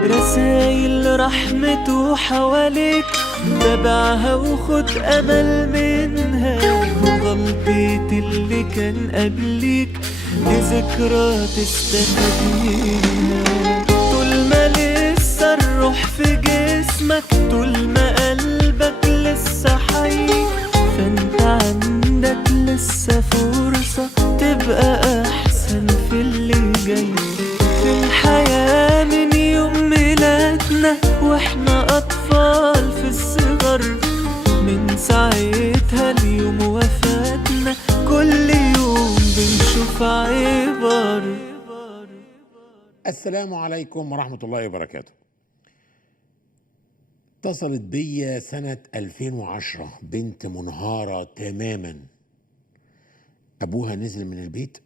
رسايل رحمته حواليك، تابعها وخد أمل منها. وغلطة اللي كان قبليك دي ذكرى تستفاد منها. طول ما لسه الروح في جسمك، طول ما قلبك لسه حي، فانت عندك لسه فرصة تبقى أحسن في اللي جاي. في الحياة من يوم ميلادنا واحنا أطفال في الصغر، من ساعتها اليوم وفاتنا كل يوم بنشوف عبر. السلام عليكم ورحمة الله وبركاته. اتصلت بيا سنة 2010 بنت منهارة تماما. أبوها نزل من البيت،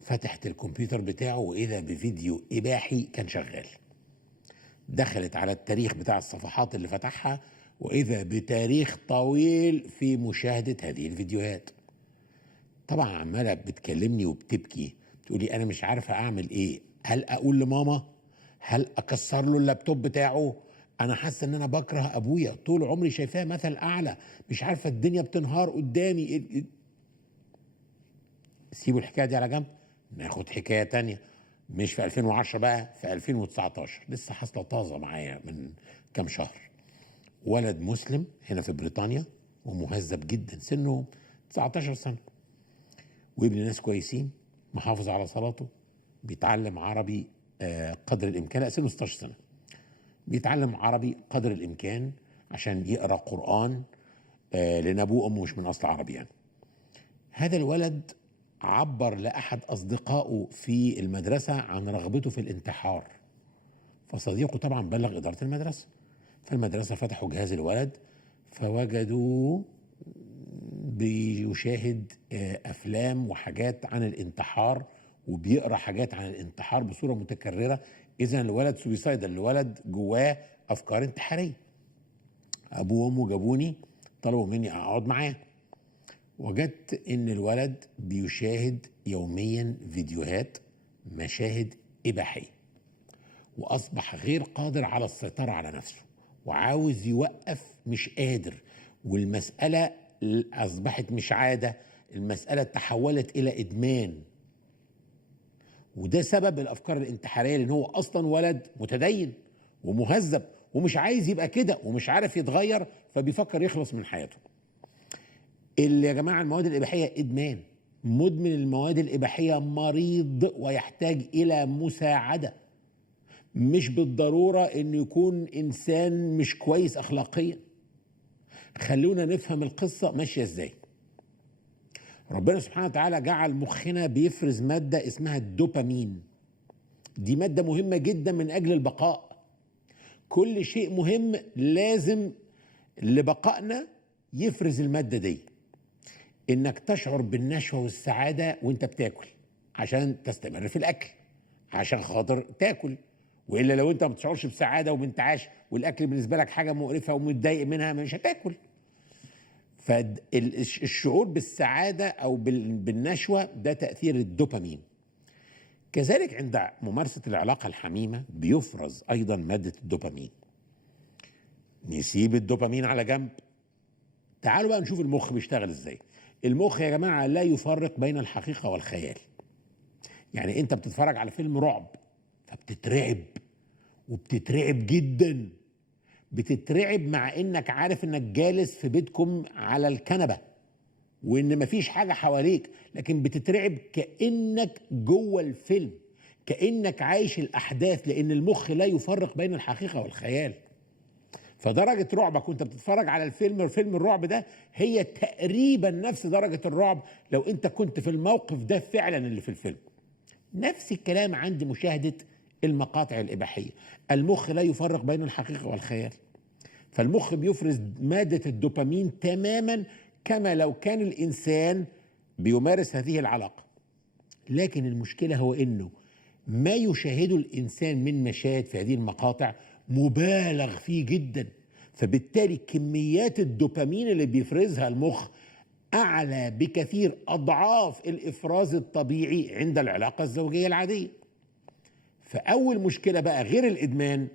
فتحت الكمبيوتر بتاعه وإذا بفيديو إباحي كان شغال. دخلت على التاريخ بتاع الصفحات اللي فتحها وإذا بتاريخ طويل في مشاهدة هذه الفيديوهات. طبعا عمالة بتكلمني وبتبكي، تقولي أنا مش عارفة أعمل إيه، هل أقول لماما؟ هل أكسر له اللابتوب بتاعه؟ أنا حاسة إن أنا بكره أبويا، طول عمري شايفاه مثل أعلى، مش عارفة الدنيا بتنهار قدامي. سيبوا الحكاية دي على جنب، ناخد حكاية تانية. مش في 2010 بقى، في 2019 لسه حاصلة طازة معايا من كام شهر. ولد مسلم هنا في بريطانيا ومهذب جدا، سنه 19 سنة، وابن ناس كويسين، محافظ على صلاته، بيتعلم عربي قدر الإمكان. لا، سنه 16 سنة، بيتعلم عربي قدر الإمكان عشان يقرأ قرآن، لأن أبوه وأمه مش من أصل عربي يعني. هذا الولد عبر لأحد أصدقائه في المدرسة عن رغبته في الانتحار، فصديقه طبعا بلغ إدارة المدرسة، فالمدرسة فتحوا جهاز الولد فوجدوه بيشاهد أفلام وحاجات عن الانتحار وبيقرأ حاجات عن الانتحار بصورة متكررة. إذن الولد سويسايد، الولد جواه أفكار انتحارية. أبوه وأمه جابوني طلبوا مني أقعد معاه، وجدت إن الولد بيشاهد يوميا فيديوهات مشاهد إباحية، وأصبح غير قادر على السيطرة على نفسه وعاوز يوقف مش قادر، والمسألة أصبحت مش عادة، المسألة تحولت إلى إدمان. وده سبب الأفكار الانتحارية، لأن هو أصلا ولد متدين ومهذب ومش عايز يبقى كده ومش عارف يتغير، فبيفكر يخلص من حياته. اللي يا جماعة المواد الإباحية إدمان، مدمن المواد الإباحية مريض ويحتاج إلى مساعدة، مش بالضرورة إنه يكون إنسان مش كويس أخلاقيا. خلونا نفهم القصة ماشية إزاي. ربنا سبحانه وتعالى جعل مخنا بيفرز مادة اسمها الدوبامين، دي مادة مهمة جدا من أجل البقاء. كل شيء مهم لازم لبقائنا يفرز المادة دي. إنك تشعر بالنشوة والسعادة وإنت بتاكل عشان تستمر في الأكل، عشان خاطر تاكل، وإلا لو إنت ما بتشعرش بسعادة وبانتعاش والأكل بالنسبة لك حاجة مقرفة ومتضايق منها مش هتاكل. فالشعور بالسعادة أو بالنشوة ده تأثير الدوبامين. كذلك عند ممارسة العلاقة الحميمة بيفرز أيضا مادة الدوبامين. نسيب الدوبامين على جنب، تعالوا بقى نشوف المخ بيشتغل إزاي. المخ يا جماعة لا يفرق بين الحقيقة والخيال. يعني أنت بتتفرج على فيلم رعب فبتترعب، وبتترعب جدا، بتترعب مع انك عارف انك جالس في بيتكم على الكنبة وان مفيش حاجة حواليك، لكن بتترعب كأنك جوه الفيلم، كأنك عايش الأحداث، لأن المخ لا يفرق بين الحقيقة والخيال. فدرجة رعبك وانت بتتفرج على فيلم الرعب ده هي تقريبا نفس درجة الرعب لو انت كنت في الموقف ده فعلا اللي في الفيلم. نفس الكلام عند مشاهدة المقاطع الإباحية، المخ لا يفرق بين الحقيقة والخيال، فالمخ بيفرز مادة الدوبامين تماما كما لو كان الإنسان بيمارس هذه العلاقة. لكن المشكلة هو إنه ما يشاهده الإنسان من مشاهد في هذه المقاطع مبالغ فيه جدا، فبالتالي كميات الدوبامين اللي بيفرزها المخ أعلى بكثير أضعاف الإفراز الطبيعي عند العلاقة الزوجية العادية. فأول مشكلة بقى غير الإدمان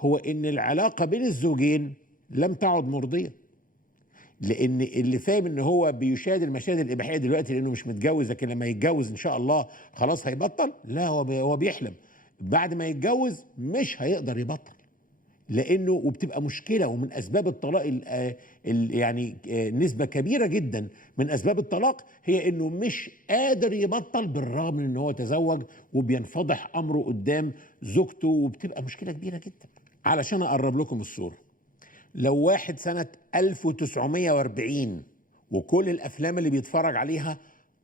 هو ان العلاقه بين الزوجين لم تعد مرضيه، لان اللي فاهم ان هو بيشاهد المشاهد الاباحيه دلوقتي لانه مش متجوز، لكن لما يتجوز ان شاء الله خلاص هيبطل. لا، هو بيحلم بعد ما يتجوز مش هيقدر يبطل، لانه وبتبقى مشكله. ومن اسباب الطلاق يعني نسبه كبيره جدا من اسباب الطلاق هي انه مش قادر يبطل بالرغم من ان هو تزوج، وبينفضح امره قدام زوجته، وبتبقى مشكله كبيره جدا. علشان اقرب لكم الصوره، لو واحد سنه 1940 وكل الافلام اللي بيتفرج عليها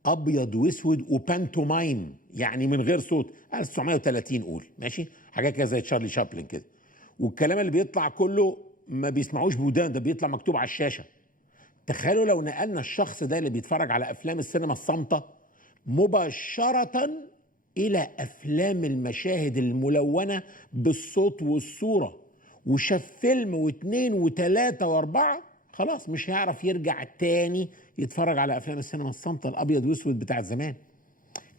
ابيض واسود وبانتومايم، يعني من غير صوت، 1930 قول ماشي، حاجات كده زي تشارلي شابلن كده، والكلام اللي بيطلع كله ما بيسمعوش بودان، ده بيطلع مكتوب على الشاشه. تخيلوا لو نقلنا الشخص ده اللي بيتفرج على افلام السينما الصامته مباشره الى افلام المشاهد الملونه بالصوت والصوره، وشاف فيلم واثنين وثلاثه واربعه، خلاص مش هيعرف يرجع تاني يتفرج على افلام السينما الصامته الابيض واسود بتاعت زمان.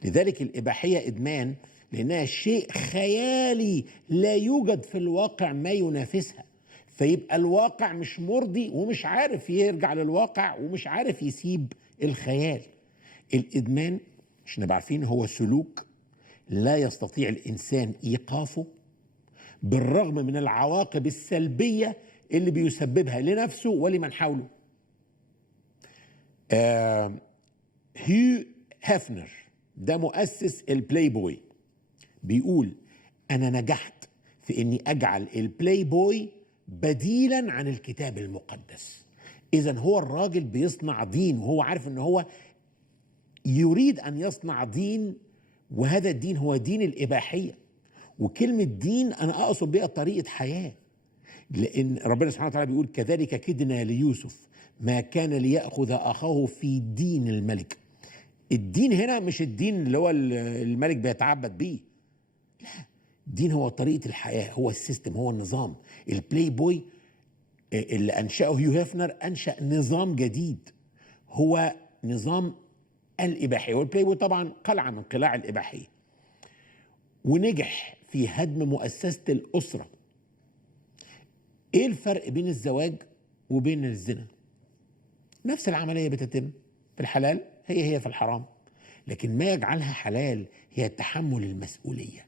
لذلك الاباحيه ادمان، لانها شيء خيالي لا يوجد في الواقع ما ينافسها، فيبقى الواقع مش مرضي ومش عارف يرجع للواقع ومش عارف يسيب الخيال. الادمان عشان نبقى عارفين هو سلوك لا يستطيع الانسان ايقافه بالرغم من العواقب السلبيه اللي بيسببها لنفسه ولمن حوله. هيو هافنر ده مؤسس البلاي بوي بيقول: أنا نجحت في أني أجعل البلاي بوي بديلا عن الكتاب المقدس. إذن هو الراجل بيصنع دين، وهو عارف أنه هو يريد أن يصنع دين، وهذا الدين هو دين الإباحية. وكلمة دين أنا أقصد بها طريقة حياة، لأن ربنا سبحانه وتعالى بيقول: كذلك كدنا ليوسف ما كان ليأخذ أخاه في دين الملك. الدين هنا مش الدين اللي هو الملك بيتعبد بيه، لا، الدين هو طريقة الحياة، هو السيستم، هو النظام. البلاي بوي اللي أنشأه هيو هافنر أنشأ نظام جديد، هو نظام الإباحية. والبلاي بوي طبعا قلعة من قلاع الإباحية، ونجح في هدم مؤسسة الأسرة. إيه الفرق بين الزواج وبين الزنا؟ نفس العملية بتتم في الحلال هي في الحرام، لكن ما يجعلها حلال هي تحمل المسؤولية.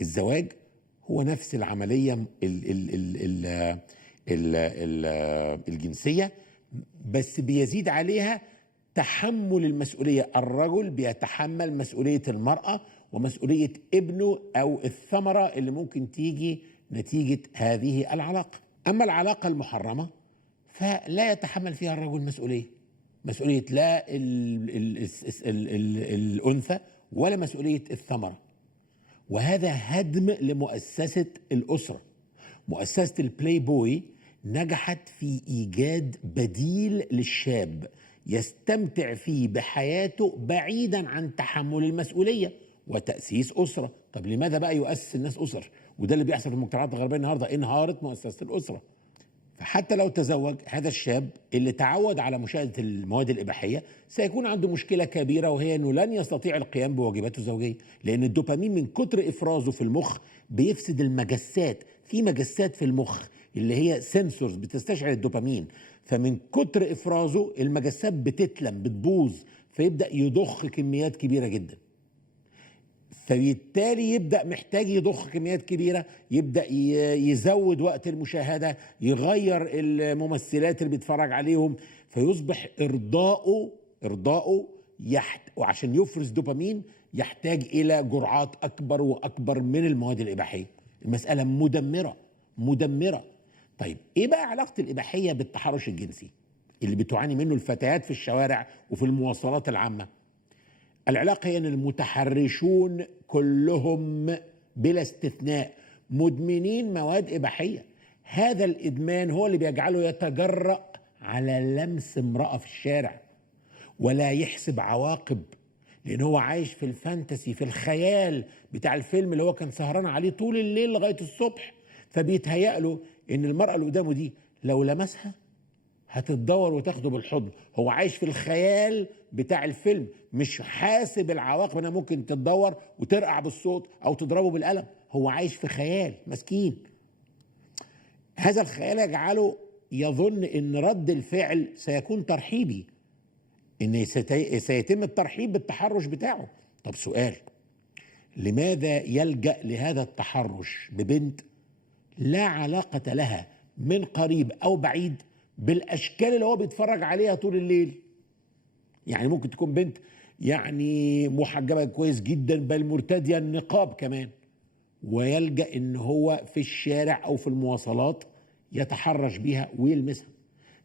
الزواج هو نفس العملية الجنسية، بس بيزيد عليها تحمل المسؤولية. الرجل بيتحمل مسؤولية المرأة ومسؤولية ابنه أو الثمرة اللي ممكن تيجي نتيجة هذه العلاقة. أما العلاقة المحرمة فلا يتحمل فيها الرجل مسؤولية لا الأنثى ولا مسؤولية الثمرة. وهذا هدم لمؤسسة الأسرة. مؤسسة البلاي بوي نجحت في إيجاد بديل للشاب يستمتع فيه بحياته بعيدا عن تحمل المسؤولية وتأسيس أسرة. طب لماذا بقى يؤسس الناس أسر؟ وده اللي بيحصل في المجتمعات الغربية النهاردة، انهارت مؤسسة الأسرة. فحتى لو تزوج هذا الشاب اللي تعود على مشاهدة المواد الإباحية سيكون عنده مشكلة كبيرة، وهي أنه لن يستطيع القيام بواجباته الزوجية، لأن الدوبامين من كتر إفرازه في المخ بيفسد المجسات. في مجسات في المخ اللي هي سنسورز بتستشعر الدوبامين، فمن كتر إفرازه المجسات بتتلم بتبوظ، فيبدأ يضخ كميات كبيرة جدا. فبالتالي يبدأ محتاج يضخ كميات كبيرة، يبدأ يزود وقت المشاهدة، يغير الممثلات اللي بيتفرج عليهم، فيصبح إرضاؤه وعشان يفرز دوبامين يحتاج إلى جرعات أكبر وأكبر من المواد الإباحية. المسألة مدمرة. طيب إيه بقى علاقة الإباحية بالتحرش الجنسي اللي بتعاني منه الفتيات في الشوارع وفي المواصلات العامة؟ العلاقة هي أن المتحرشون كلهم بلا استثناء مدمنين مواد إباحية. هذا الإدمان هو اللي بيجعله يتجرأ على لمس امرأة في الشارع ولا يحسب عواقب، لأن هو عايش في الفانتسي، في الخيال بتاع الفيلم اللي هو كان سهران عليه طول الليل لغاية الصبح. فبيتهيأ له إن المرأة اللي قدامه دي لو لمسها هتتدور وتاخده بالحضن. هو عايش في الخيال بتاع الفيلم، مش حاسب العواقب انها ممكن تتدور وترقع بالصوت او تضربه بالقلم. هو عايش في خيال، مسكين. هذا الخيال يجعله يظن ان رد الفعل سيكون ترحيبي، ان سيتم الترحيب بالتحرش بتاعه. طب سؤال، لماذا يلجأ لهذا التحرش ببنت لا علاقة لها من قريب او بعيد بالاشكال اللي هو بيتفرج عليها طول الليل؟ يعني ممكن تكون بنت يعني محجبة كويس جدا، بل مرتدية النقاب كمان، ويلجأ ان هو في الشارع او في المواصلات يتحرش بيها ويلمسها.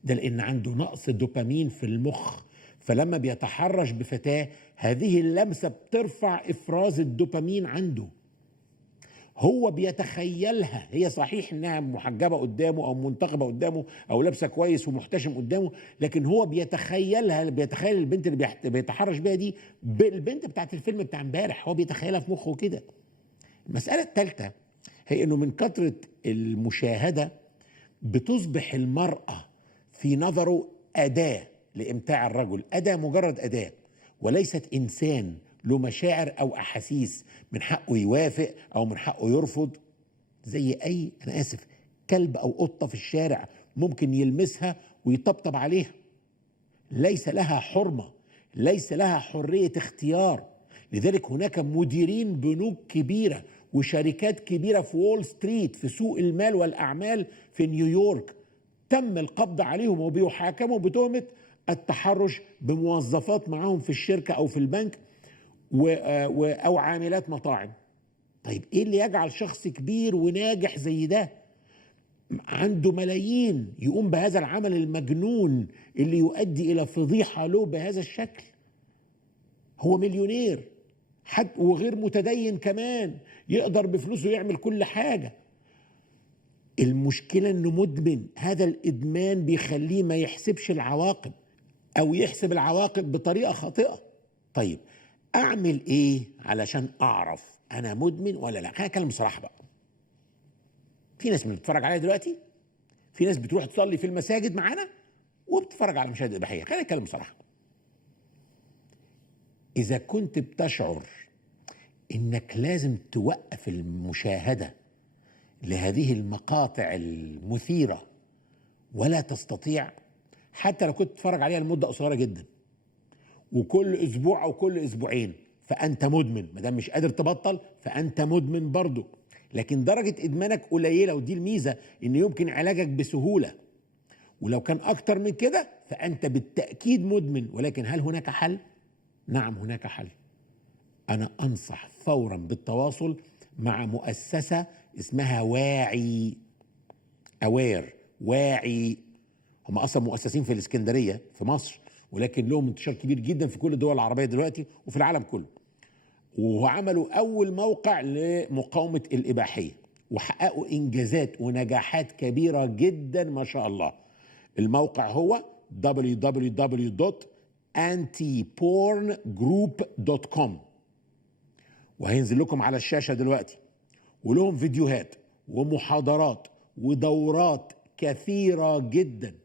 ده لان عنده نقص دوبامين في المخ، فلما بيتحرش بفتاة هذه اللمسة بترفع افراز الدوبامين عنده. هو بيتخيلها، هي صحيح انها محجبة قدامه او منتقبة قدامه او لابسة كويس ومحتشم قدامه، لكن هو بيتخيلها، بيتخيل البنت اللي بيتحرش بيها دي بالبنت بتاعت الفيلم بتاع امبارح، هو بيتخيلها في مخه كده. المسألة الثالثة هي انه من كثرة المشاهدة بتصبح المرأة في نظره أداة لإمتاع الرجل، أداة، مجرد أداة، وليست إنسان له مشاعر أو أحاسيس من حقه يوافق أو من حقه يرفض. زي أي، أنا آسف، كلب أو قطة في الشارع ممكن يلمسها ويطبطب عليها. ليس لها حرمة، ليس لها حرية اختيار. لذلك هناك مديرين بنوك كبيرة وشركات كبيرة في وول ستريت، في سوق المال والأعمال في نيويورك، تم القبض عليهم وبيحاكموا بتهمة التحرش بموظفات معاهم في الشركة أو في البنك أو عاملات مطاعم. طيب إيه اللي يجعل شخص كبير وناجح زي ده عنده ملايين يقوم بهذا العمل المجنون اللي يؤدي إلى فضيحة له بهذا الشكل؟ هو مليونير حد وغير متدين كمان، يقدر بفلوسه يعمل كل حاجة. المشكلة انه مدمن، هذا الادمان بيخليه ما يحسبش العواقب او يحسب العواقب بطريقة خاطئة. طيب اعمل ايه علشان اعرف انا مدمن ولا لا؟ خلينا نتكلم بصراحة بقى. في ناس بتتفرج عليا دلوقتي، في ناس بتروح تصلي في المساجد معانا وبتتفرج على مشاهد اباحية. خلينا نتكلم بصراحة. إذا كنت بتشعر إنك لازم توقف المشاهدة لهذه المقاطع المثيرة ولا تستطيع، حتى لو كنت تتفرج عليها لمدة قصيرة جدا وكل أسبوع أو كل أسبوعين، فأنت مدمن. ما دام مش قادر تبطل فأنت مدمن برضه، لكن درجة إدمانك قليلة، ودي الميزة إن يمكن علاجك بسهولة. ولو كان أكتر من كده فأنت بالتأكيد مدمن. ولكن هل هناك حل؟ نعم هناك حل. أنا أنصح فورا بالتواصل مع مؤسسة اسمها واعي، واعي. هم أصلا مؤسسين في الإسكندرية في مصر، ولكن لهم انتشار كبير جدا في كل الدول العربية دلوقتي وفي العالم كله. وعملوا أول موقع لمقاومة الإباحية وحققوا إنجازات ونجاحات كبيرة جدا ما شاء الله. الموقع هو www.antiporngroup.com، وهينزل لكم على الشاشة دلوقتي. ولهم فيديوهات ومحاضرات ودورات كثيرة جدا.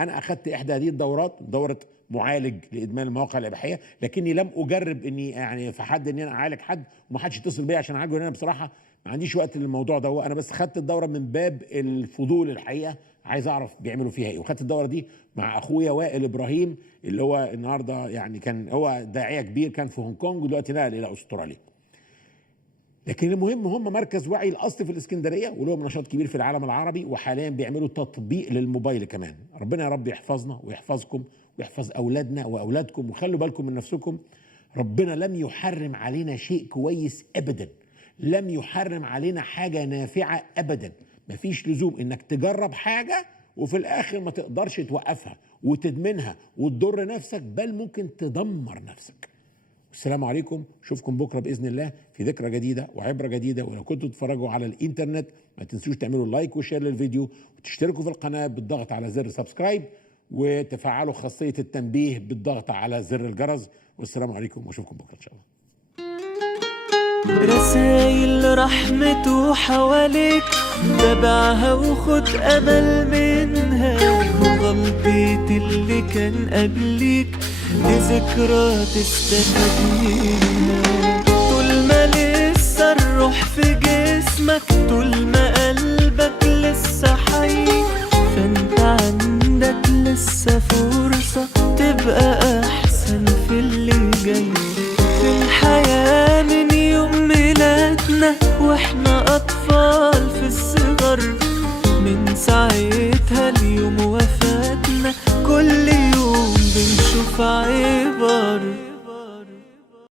أنا أخذت إحدى هذه الدورات، دورة معالج لإدمان المواقع الإباحية، لكني لم أجرب إني يعني في حد إني أنا أعالج حد ومحدش يتصل بيا عشان أعالجه، لأن أنا بصراحة ما عنديش وقت للموضوع ده. أنا بس خدت الدورة من باب الفضول الحقيقة، عايز أعرف بيعملوا فيها إيه. وخدت الدورة دي مع أخويا وائل إبراهيم اللي هو النهاردة يعني كان هو داعية كبير، كان في هونج كونج ودلوقتي نقل إلى أستراليا. لكن المهم هم مركز وعي الأصل في الإسكندرية ولهم نشاط كبير في العالم العربي، وحاليا بيعملوا تطبيق للموبايل كمان. ربنا يا رب يحفظنا ويحفظكم ويحفظ أولادنا وأولادكم، وخلوا بالكم من نفسكم. ربنا لم يحرم علينا شيء كويس أبدا، لم يحرم علينا حاجة نافعة أبدا. مفيش لزوم إنك تجرب حاجة وفي الآخر ما تقدرش توقفها وتدمنها وتضر نفسك، بل ممكن تدمر نفسك. السلام عليكم، اشوفكم بكره باذن الله في ذكرى جديده وعبره جديده. ولو كنتوا تتفرجوا على الانترنت ما تنسوش تعملوا لايك وشير للفيديو، وتشتركوا في القناه بالضغط على زر سبسكرايب، وتفعلوا خاصيه التنبيه بالضغط على زر الجرس. والسلام عليكم واشوفكم بكره ان شاء الله. رسايل رحمته حواليك، تابعها وخد أمل منها. وغلطة اللي كان قبليك دي ذكرى تستفاد منها. طول ما لسه الروح في جسمك، طول ما قلبك لسه حي، لسه فرصة تبقى أحسن في اللي جاي. في الحياة من يوم ميلادنا واحنا أطفال